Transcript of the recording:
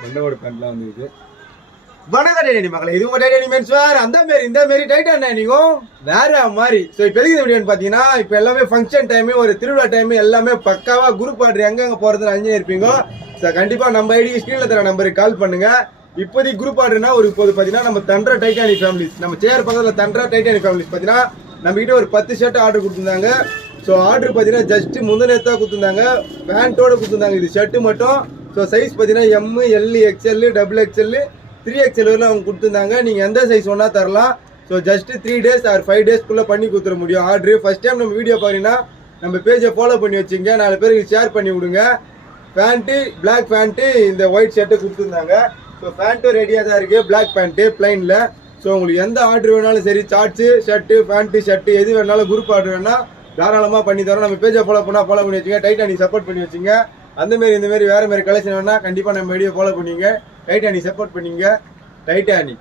மண்டவோட பேண்ட்லாம் வந்துருக்கு. வணக்கம் டைட்டானி மக்களே, இது உங்க டைட்டானி மென்ஸ் வேர். அந்த மாரி இந்த மாரி டைட்டானி நீங்களும் வேற மாதிரி. ஸோ இப்போ எதுக்கு வீடியோன்னு பார்த்தீங்கன்னா, இப்போ எல்லாமே ஃபங்க்ஷன் டைமு, ஒரு திருவிழா டைமு எல்லாமே பக்காவாக குரூப் ஆர்டர் எங்கெங்கே போகிறதுன்னு அழிஞ்சே இருப்பீங்க. ஸோ கண்டிப்பாக நம்ம ஐடி ஸ்க்ரீனில் தர நம்பருக்கு கால் பண்ணுங்க. இப்போதைக்கு குரூப் ஆர்டர்னா ஒரு இப்போது பார்த்தீங்கன்னா நம்ம தண்டா டைட்டானி ஃபேமிலிஸ், நம்ம சேர் பக்கத்தில் தண்டா டைட்டானி ஃபேமிலிஸ் பார்த்தீங்கன்னா நம்மகிட்ட ஒரு 10 ஷர்ட் ஆர்டர் கொடுத்துருந்தாங்க. ஸோ ஆர்டர் பார்த்தீங்கன்னா ஜஸ்ட் முந்தினத்தான் கொடுத்துருந்தாங்க, பேண்ட்டோட கொடுத்துருந்தாங்க. இது ஷர்ட்டு மட்டும். ஸோ சைஸ் பார்த்தீங்கன்னா M, L, XL, XXL, 3XL வரலாம் அவங்க கொடுத்துருந்தாங்க. நீங்கள் எந்த சைஸ் ஒன்றா தரலாம். ஸோ ஜஸ்ட் 3 days ஆர் 5 daysக்குள்ளே பண்ணி கொடுத்துட முடியும் ஆர்டரு. ஃபஸ்ட் டைம் நம்ம வீடியோ பார்த்தீங்கன்னா நம்ம பேஜை ஃபாலோ பண்ணி வச்சுங்க, 4 பேருக்கு ஷேர் பண்ணி விடுங்க. பேண்ட்டு பிளாக் பேண்ட்டு, இந்த ஒயிட் ஷர்ட்டு கொடுத்துருந்தாங்க. ஸோ பேண்ட்டும் ரெடியாக தான் இருக்குது, பிளாக் பேண்ட்டு பிளைனில். ஸோ உங்களுக்கு எந்த ஆர்டர் வேணாலும் சரி, சார்ட்ஸு ஷர்ட்டு பேண்ட்டு ஷர்ட்டு எது வேணாலும் குரூப் ஆர்டர் வேணால் தாராளமாக பண்ணி தரோம். நம்ம பேஜை ஃபாலோ பண்ணி வச்சுங்க, டைட்டானி சப்போர்ட் பண்ணி வச்சுங்க. அந்தமாரி இந்தமாரி வேறு மாதிரி கலெக்ஷன் வேணால் கண்டிப்பாக நம்ம வீடியோ ஃபாலோ பண்ணிங்க, டைட்டானி சப்போர்ட் பண்ணிங்க. டைட்டானி